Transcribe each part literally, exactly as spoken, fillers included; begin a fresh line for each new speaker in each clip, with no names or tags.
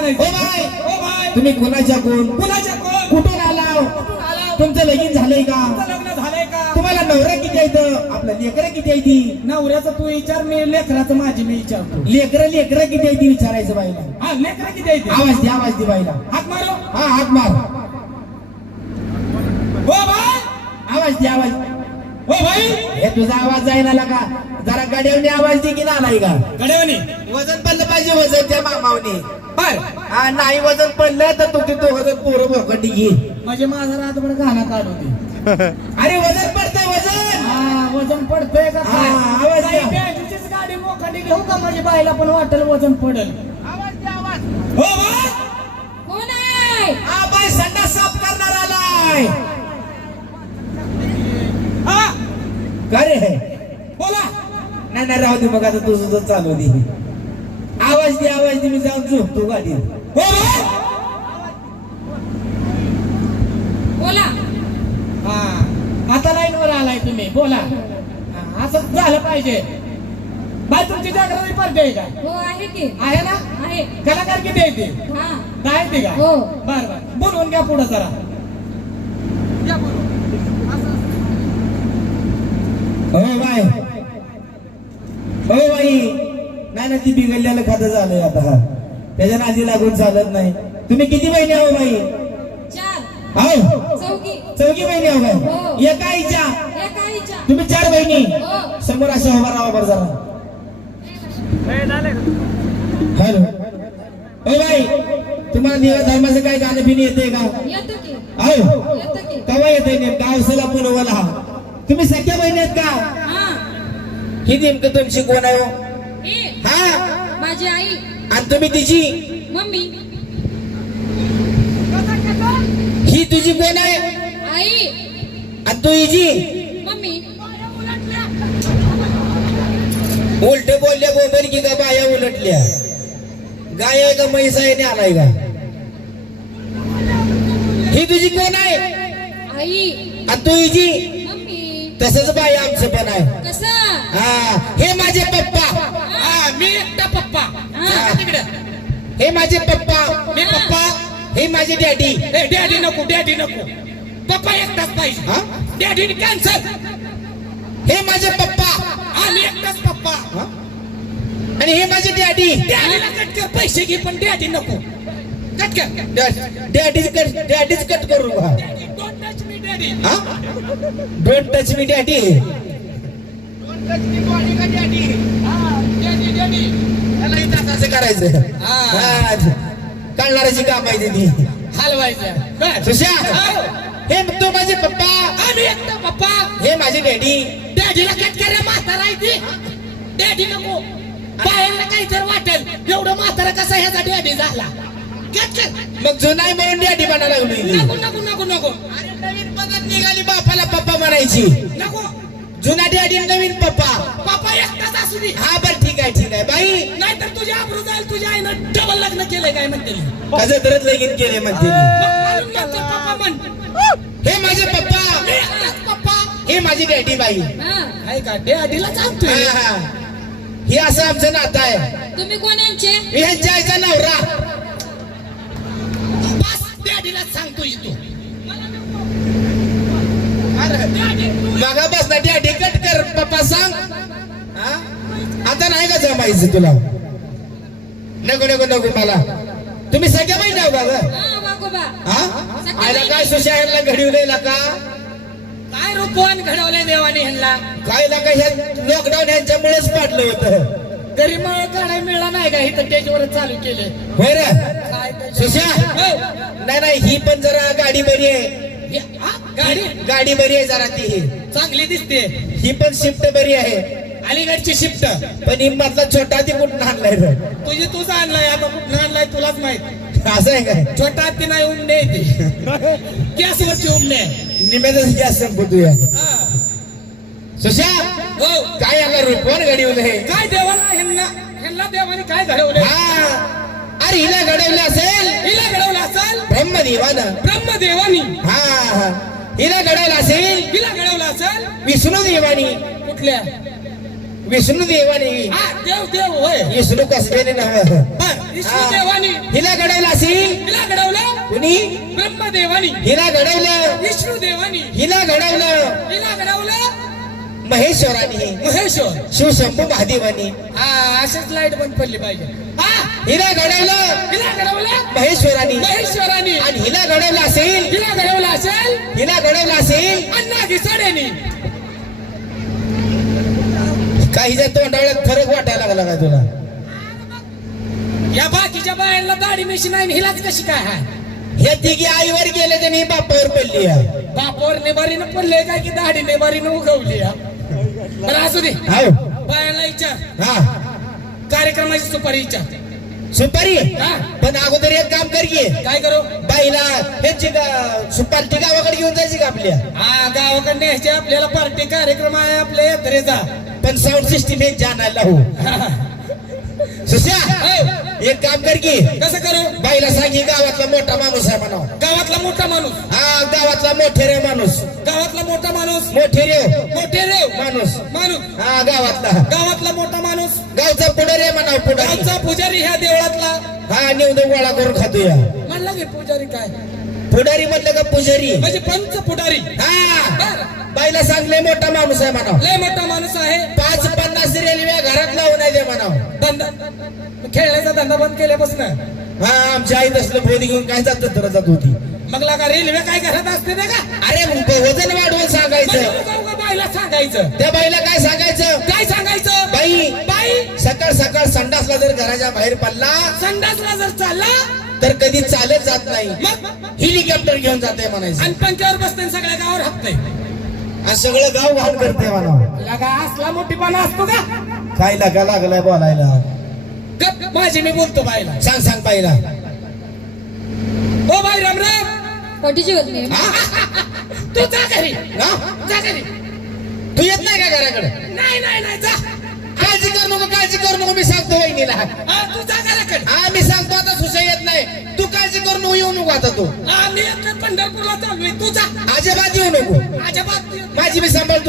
करायचं?
हो बाय,
हो बाय,
तुम्ही कोणाच्या कोण?
कुणाच्या कोण?
कुठून आला?
कुठून आला?
तुमचं लगीन झालंय का?
तुमचं लग्न झालंय का?
तुम्हाला नवरा किती आहेत? आपलं लेकरं किती आहे ती?
नवऱ्याचं तू विचार, मी लेकराचं माझी मी विचारतो.
लेकरं लेकरं किती आहे ती विचारायचं बाईला.
हा लेकरं किती आहे ते?
आवाज दे, आवाज दे बाईला.
हात मारो.
हा हात मार.
हो बाय,
आवाज दे, आवाज.
हो भाई,
हे तुझा आवाज जाईना का? जरा गाड्यावनी आवाज दे की नाही का?
गड्यावानी
वजन पडलं पाहिजे, वजन त्या मामावने.
बर.
हा नाही वजन पडलं तर तू तिथं वजन पोरं भोकटी घे.
म्हणजे माझा रातभर गाणं काढ होती.
अरे वजन पडतंय वजन.
हा वजन पडतंय का काय?
हा, आवाज
काही
द्या.
बँकेचीच गाडी मोकाटी घेऊ का? माझ्या बाईला पण वाटेल वजन पडेल.
आवाज दे, आवाज.
हो बाय,
कोण आहे?
हा बाई संडास साफ करणार आलाय.
हा
का रे?
बोला.
नाही नाही राहू दे, मग आता तुझं तुझं चालू दे. आवाज दे, आवाज दे, मी जाऊन झोपतो गाडीत.
हो बाय.
बोला.
हा आता लाईनवर आलाय तुम्ही, बोला. हा, असं झालं पाहिजे. बाय तुमची जागृती पडते आहे का?
हो आहे की.
आहे ना?
आहे.
कलाकार किती आहे ते?
हा.
काय ते का?
हो.
बर बर, बोलवून घ्या पुढे जरा.
हो बाय, हो बाई. नाही ना ती बिघडलेलं खातं झालंय आता. त्याच्या नादी लागून चालत नाही. तुम्ही किती महिने आहो बाई?
चार.
हो
चौकी.
चौघी बहिणी आहो
हो.
बाई. एका आईच्या.
एका आईच्या.
तुम्ही चार बहिणी.
हो.
समोर अशा उभा राहा बरं जरा. हॅलो. हो बाई, तुम्हाला देवा धर्माचं काय गाणं बिन येते का?
येतं की.
हो
येतं की.
कवा येते नेमका? औसला पुनवला. तुम्ही सख्या बहिणी आहेत का?
हा.
ही नेमकं तुमची कोण आहे हो?
ही
हा,
माझी आई.
आणि तुम्ही तिची?
मम्मी.
ही तुझी कोण आहे?
आई.
आणि तू हिची?
मम्मी.
उलट बोलल्या गोबर की का बाया उलटल्या? गाय आहे का म्हैस आहे? आलाय का? ही तुझी कोण आहे?
आई.
आणि तू हिची?
मम्मी.
तसंच बाई आमचं पण आहे.
कसं?
हा, हे माझे पप्पा.
हा मी एकटा पप्पा.
हा.
तिकडे
हे माझे पप्पा.
मी पप्पा.
हे माझे डॅडी.
ए डॅडी नको, डॅडी नको. पप्पा एकटाच पाहिजे.
हा?
Daddy cancel.
हे माझे पप्पा.
आम्ही एकटाच पप्पा.
हा? आणि हे माझे डॅडी.
डॅडीला कट कर, पैसे घे, पण डॅडी नको. कट कर.
डॅडीच कट, डॅडीच कट करू का?
Don't touch me daddy.
हा? Don't touch me daddy.
Don't touch me body का डॅडी. हा डॅडी डॅडी.
त्याला इथं असं करायचं.
हा.
हा, काढणाऱ्याची काम आहे ती.
हलवायचं. बर.
सुशा,
हो.
हे तू माझे पप्पा.
आम्ही एकटा पप्पा.
हे माझे डॅडी.
डॅडीला कट कर रे, म्हातारा आहे ती. डॅडी नको. बाहेरला काही तर वाटेल एवढं म्हातारा कसा ह्याचा डॅडी झाला. कट कर.
मग जुना आहे म्हणून डॅडी म्हणा लागली.
नको नको नको नको.
अरे नवीन पद्धत निघाली, बापाला पप्पा म्हणायची.
नको.
जुना डॅडी नवीन पप्पा.
पप्पा एकटाच असू दे.
हा बरं ठीक आहे, ठीक आहे बाई.
नाहीतर तुझ्या आबरू जाईल. तुझ्या आईनं डबल लग्न केलंय काय म्हणते.
माझं तरच लगीन केले म्हणते.
पप्पा म्हण.
हे माझे पप्पा.
मी एकटाच पप्पा.
हे माझी डॅडी बाई.
हा.
आहे का? डॅडीला सांगतोय.
हा, हा. हे असं आमचं नातं आहे.
तुम्ही कोण यांचे?
मी ह्यांच्या आईचा नवरा.
बस डॅडीला सांगतोय तू.
मगा बस ना डॅडी कट कर, पप्पा सांग. हा? आता नाही का जमायचं तुला? नको नको नको मला. तुम्ही सगळ्या माहिती आहो का ग?
हा वागोबा.
हा? आयला काय सुशायरला घडवलेला का?
काय रूपवान घडवलंय देवाने ह्यांना.
काय लागा ह्या लॉकडाऊन ह्यांच्यामुळेच पाडलं होतं.
तरी मग काढायला मिळाला नाही का? इथं त्याच्यावरच चालू केले.
होय रे
काय ते-
सुशा.
हो.
नाही नाही ही पण जरा गाडी बरी आहे.
हे, हा, गाडी
गाडी बरी आहे जरा ती.
चांगली दिसते.
ही पण शिफ्ट बरी आहे.
अलीगडची शिफ्ट.
पण ही मधला छोटा ती कुठून आणलाय रे?
तुझी तुझा आणलाय, आता कुठं आणलाय तुलाच माहित.
असं आहे काय?
छोटा हत्ती नाही उमणे येते. गॅसवरची उमणे.
निमेदच गॅस संपतोय. सुशा,
हो.
काय याला रूपवान घडवलं आहे?
काय देवाला ह्यांना ह्यांना देवाने काय घडवलं?
हा, अरे हिला घडवलं असेल
हिला घडवलं असेल
ब्रह्मदेवानं.
ब्रह्मदेवानी.
हा, हा. हिला घडवलं असेल
हिला घडवलं असेल
विष्णू देवानी.
कुठल्या?
विष्णू देवानी.
हा देव देव होय.
विष्णू कसबेने नव्ह.
बर, विष्णू देवानी.
हिला घडवलं आणि
ब्रह्मदेवानी
हिला घडवलं
विष्णुदेवानी
हिला घडवलं
हिला घडवलं
महेश्वराने
महेश्वर
शिवशंभू महादेवानी
हा अशीच लाईट बंद पडली पाहिजे हा
हिला घडवलं
हिला घडवलं
महेश्वराने
महेश्वरानी
आणि हिला घडवलं असेल
हिला घडवलं असेल
हिला घडवलं असेल
अण्णा घिसाड्यानी
काहीच्या तोंडावळ्यात फरक वाटायला लागला काय तुला
या बाकीच्या बायांना दाढी मिशी नाही हिलाच कशी काय आहे
हे तिघी आईवर गेले त्यांनी बापावर पडली आहे.
बापावर नेबारीनं पडले काय की दाढी नेबारीनं उगवली हा? बरं असू दे
हाव.
बायाला विचार
हा
कार्यक्रमाची सुपारी विचार
सुपारी
हा.
पण अगोदर एक काम कर की
काय करू
बाईला ह्याची गा- सुपारी गावाकडे घेऊन जायची का आपल्या
हा गावाकडे न्यायचे आपल्याला पार्टी कार्यक्रम आहे आपल्या यात्रेचा
पण साऊंड सिस्टीम हे जाणायला हो सुस्या एक काम कर की
कसं करू
बाईला सांग ही गावातला मोठा माणूस आहे म्हणा
गावातला मोठा माणूस
हा गावातला मोठेरे माणूस
गावातला मोठा माणूस
मोठेरे
मोठे रेव
माणूस
माणूस
हा गावातला
गावातला मोठा माणूस
गावचा पुढारी म्हणा पुढारी
गावचा पुजारी ह्या देवळातला
हा निवड गोळा करून खातोया
म्हणला की पुजारी काय
पुढारी म्हटलं का पुजारी
म्हणजे पंच पुढारी
हा
बरं.
बाईला सांगले मोठा माणूस आहे म्हणा
लय मोठा माणूस आहे
पाच पन्नास रेल्वे घरात लावून आहे म्हणा
धंदा खेळण्याचा धंदा बंद केल्यापासून
हा आमच्या आई तसलं बोध घेऊन काय जात तर जात होती
मग लागा रेल्वे काय घरात असते ना का
अरे मग वजन वाढवून सांगायचं
मग जाऊ का बाईला सांगायचं
त्या बाईला काय सांगायचं
काय सांगायचं
बाई
बाई
सकाळ सकाळ संडासला जर घराच्या बाहेर पडला
संडासला जर चालला
तर कधी चालत जात नाही
मग
हेलिकॉप्टर घेऊन जाते म्हणायचं
आणि पंचावर बसते सगळ्या गावावर हाकते
आणि सगळं गाव घाण करते म्हणा
लागा असला मोठीपणा असतो का
काय लागा लागलाय बोलायला
गप माझी मी बोलतो बाईला
सांग सांग बाईला
ओ बाई राम राम
पटीची वरणी
तू जा घरी
हा?
जा घरी
तू येत नाही का घराकडे
नाही नाही नाही जा
काळजी करू नको काळजी करू नको मी सांगतो वहिनीला
हा, तू जा घराकडे
हा मी सांगतो आता सुशा येत नाही तू काळजी करू नको येऊ नको आता तू
हा, मी आता पंढरपूरला चाललोय तू जा
अजिबात येऊ नको
अजिबात
माझी मी सांभाळतो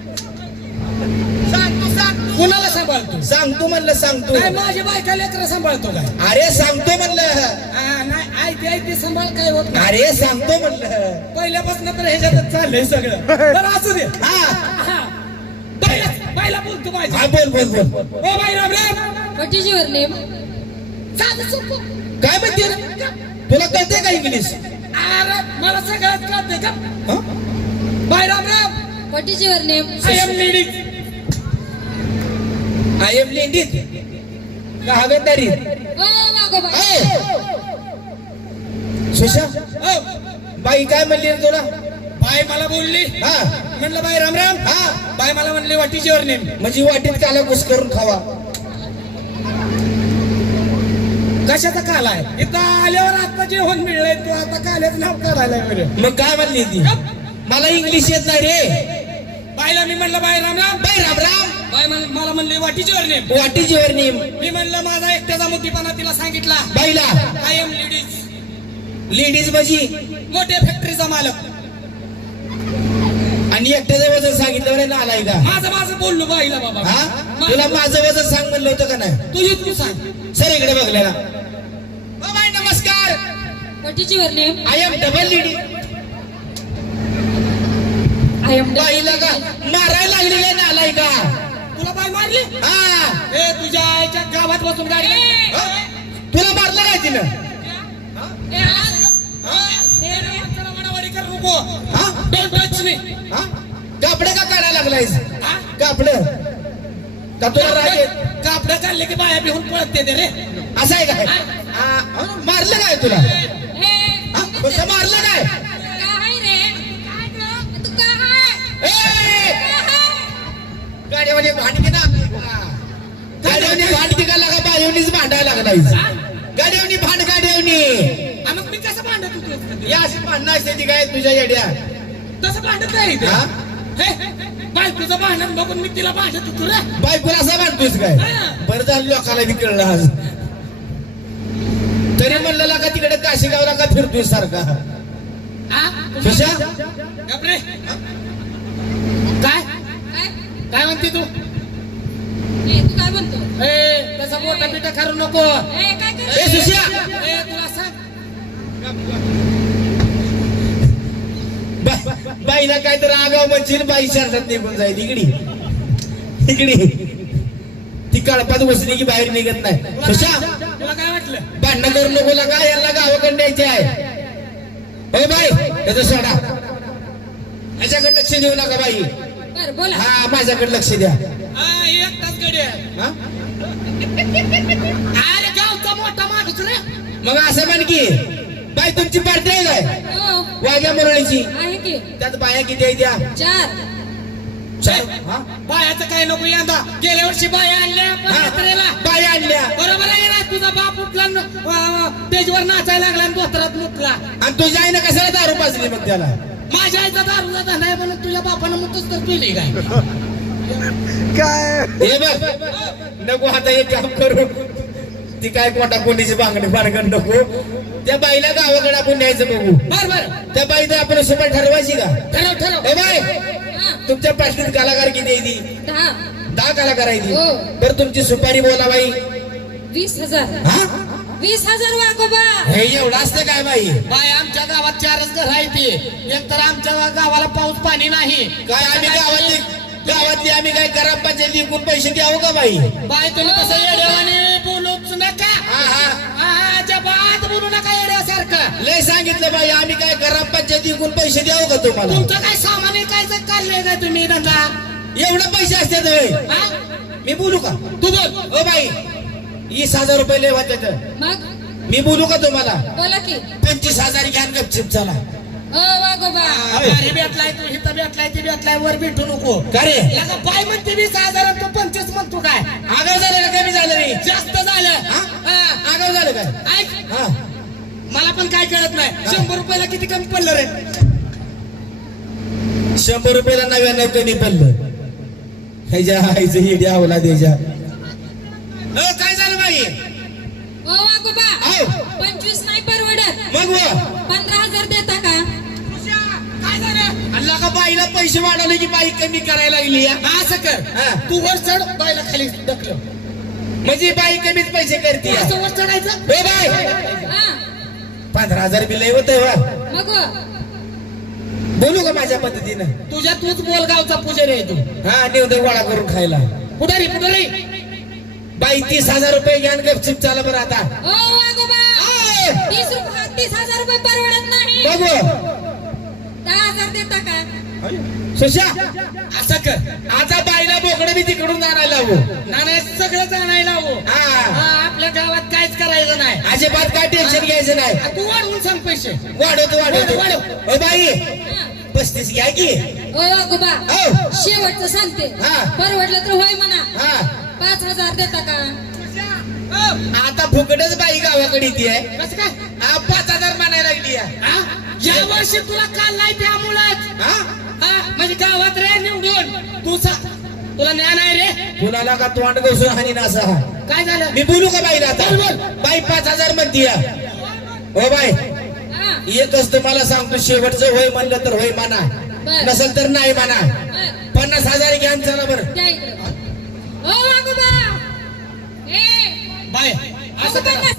सांगतो सांगतो कुणाला सांभाळतो
सांगतो म्हणलं सांगतो
काय माझी बायका लेकरं सांभाळतो काय
अरे सांगतो म्हणलं
हा, नाही आयती आयती सांभाळ काय होत नाही
अरे सांगतो म्हणलं
पहिल्यापासून तर ह्याच्यातच चाललंय सगळं बरं असू दे
हा
हा. बाईला बाईला बोलतो माझी
हा बोल बोल बोल
ओ बाई राम राम
पटीची वरणी
साधं सोपं
काय म्हणते रे? तुला कळते का इंग्लिश
अरे मला सगळंच कळतंय का
हा?
बाई राम राम
पटीची वरणी
I am ladies
I am लेंडीत का हवेदारी
ओ वागोबा
सुशा
हो
बाई काय म्हणली रे तुला
बाई मला बोलली
हा
म्हणलं बाई राम राम
हा
बाई मला म्हणली वाटीची वर नेम
म्हणजे वाटीत काला घुस करून खावा
कशाचा काल आहे इथं आल्यावर आता जेवण मिळलंय तू आता काल्याचं नाव काढायला बरं
मग काय म्हणली ती मला इंग्लिश येत नाही रे
बाईला मी म्हणलं बाई राम राम
बाई राम राम
बाई म्हण- मला म्हणली वाटीची वर नेम
वाटी जेवर नेम
मी म्हणलं माझा एकट्याचा मोठीपणा तिला सांगितला
बाईला
आय एम लेडीज
लेडीज माझी
मोठ्या फॅक्टरीचा मालक
आणि एकट्याचं वजन सांगितलं बरं ना आलाय का
माझं माझं बोललो बाईला बाबा
हा
मा-
तुला माझं वजन सांग म्हणलं होतं का नाही
तुझी तू सांग
सर इकडे बघलेला ओ बाई नमस्कार
पटीची वरणी
I am double lady
I am
बाईला का मारायला लागली काय ना आलाय का
तुला बाई मारली
हा
ए तुझ्या आईच्या गावात बसून गाडी
हा? तुला मारलं काय तिनं
वडावडी कर नको
हा
डोंट टच मी
हा कापडं का काढायला लागलायस
हा?
कापडं का तुला राग येत?
कापडं काढले की बाया बिहून पळत देते रे
असं आहे काय हा, हा, मारलं काय तुला हा? कसं मारलं काय
काय रे तू काय
ए! गाडीवाले भांडकी ना गाडीवानी भांडकी का लागा बाजवणीच भांडायला लागलायस गाडीवानी भांड गाडीवानी
आ, मग मी कसं भांडत होतो
या अशी भांडणं असते ती काय तुझ्या येड्या
तसं भांडत नाही इथे.
हा?
हे, बायकोचं भांडण बघून मी तिला भांडत होतो रे
बायकोला असं भांडतोस काय बरं झालं लोकाला बी कळलं आज तरी म्हणलं का तिकडे काशीगावला का फिरतोय सारखा
हा?
सुशा
गप रे. काय
काय
काय म्हणते तू
ए, तू काय म्हणतो
ए तसा मोठा पिठा करू नको
ए, काय
ए
करतो?
सुशा
ए तुला सांग
बाईला काय तर आगाव म्हणशील बाई शर्टात निघून जाईल इकडी इकडी ती कळपात बसली की बाहेर निघत नाही
तुला
सुशा
काय- तुला काय वाटलं
भांडण करू नको लागा यांना गावाकडे न्यायचे आहे हो बाई त्याचं सोडा माझ्याकडे लक्ष देऊ नका बाई
बर बोला.
हा माझ्याकडे लक्ष द्या
हा, हे एकटाच गडी आहे.
हा?
अरे गावचा मोठा माणूस रे
मग असं म्हण की बाई तुमची पार्टी आहे काय
हो
वाघ्या मुरळीची
आहे की
त्यात बाया किती आहे त्या
चार.
चार. हा?
बायाचं काय नको यंदा गेल्या वर्षी बाया आणल्या
हा?
यात्रेला
बाया आणल्या
बरोबर आहे ना तुझा बाप उठला न, अं, स्टेजवर नाचायला लागला आणि दोस्तरात मुतला
आणि तुझ्या आईनं कशाला दारू पाजली मग त्याला
माझ्या आईचा दारूचा धंदा आहे म्हणून तुझ्या बापानं मुतच तर पिली काय
हे बघ नको आता एक काम करू ती काय कोणता कोणीची बांगडी बांगण नको त्या बाईला गावाकडे आपण न्यायचं बघू
बर बर
त्या बाईचं आपण सुपारी ठरवायची का
ठरव ठरव
ए बाई
हा,
तुमच्या पार्टीत कलाकार किती आहे ती
दहा.
दहा कलाकार आहे ती
हो.
तर तुमची सुपारी बोला बाई
वीस हजार.
हा
वीस हजार वाघोबा.
हे एवढं असतं काय बाई
बाय आमच्या गावात चारच घर आहे ते एक तर आमच्या गावाला पाऊस पाणी नाही
काय आम्ही गावातली गावातली आम्ही काय खराब पंचायती विकून पैसे द्यावं का बाई
बाय तुम्ही तसं येड्यावाने बोलूच नका
हा हा
हा, अजिबात बोलू नका येड्यासारखं
लय सांगितलं बाई आम्ही काय खराब पंचायती विकून पैसे द्यावं का तुम्हाला
तुमचं काय सामान काय काढलंय काय तुम्ही धंदा
एवढं पैसे असतात होय
हा?
मी बोलू का
तू बोल
ओ बाई वीस हजार रुपये लय होते तर
मग
मी बोलू का तुम्हाला
बोला की.
पंचवीस हजार घ्या आणि गपचिप चला
ओ वाघोबा.
घरी भेटलाय तू इथं भेटलाय ती भेटलाय वर भेटू नको
का रे
लगा बाय म्हणते वीस हजार आणि तू पंचवीस म्हणतो काय
आगाव झालं का कमी झालं रे
जास्त झालं
हा?
हा.
आगाव झालं काय
ऐक
हा
मला पण काय कळत नाही शंभर रुपयाला किती कमी पडलं रे
शंभर रुपयाला नव्याण्णव कमी पडलं ह्याच्या आईचं हिडी आवला द्यायच्या अ, काय झालं बाई
ओ वाघोबा.
आव
पंचवीस नाही परवडत.
मग व
पंधरा हजार देता का?
काय झालं
अल्ला का बाईला पैसे वाढवले की बाई कमी करायला लागली या
हा, असं कर
हा.
तू वर चढ बायला खाली ढकल
म्हणजे बाई कमीच पैसे करते या.
असं वर चढायचं
ए बाई
हा,
पंधरा हजार बिल होत वा
मग व.
बोलू का माझ्या पद्धतीनं
तुझ्या तूच बोल गावचा पुजारी आहे तू
हा निवडे गोळा करून खायला
पुढारी पुढारी
बाई तीस हजार रुपये घ्या आणि गपचिप चाला बरं आता
ओ वाघोबा.
आय!
तीस रुपये तीस हजार रुपये परवडत नाही.
बघ व.
दहा हजार देता का?
सुशा
असं कर
आता बाईला बोकडं बी तिकडून आणायला हवं
ना नाही सगळं जाणायला हवं
हा
हा, आपल्या गावात काहीच करायचं नाही
अजिबात काय टेन्शन घ्यायचं नाही
आ, तू वाढवून सांग पैसे
वाढवतो वाढवतो
वाढव,
ओ बाई
हा.
पस्तीस घ्या की
ओ वाघोबा.
औ.
शेवटचं सांगते.
हा.
परवडलं तर होय म्हणा.
हा
पाच हजार देता का?
आता फुकटच बाई गावाकडे येते आहे
कसं काय
हा पाच हजार म्हणायला लागली आहे.
हा? या वर्षी तुला काल नाही त्यामुळंच
हा
हा म्हणजे गावात रे निवडून तू सा- तुला ज्ञान आहे रे
कुणाला का तोंड घुसून हानी ना असा हा
काय झालं
मी बोलू का बाईला आता
बोल, बोल.
बाई पाच हजार म्हणती हो बाई
हा.
एकच तुम्हाला सांगतो शेवटचं होय म्हणलं तर होय म्हणा
बर.
नसेल तर नाही म्हणा
बर.
पन्नास हजार घ्या आणि चला बरं
द्या इकडे. ओ वाघोबा. ए
बाय असं
वाघोबा
करा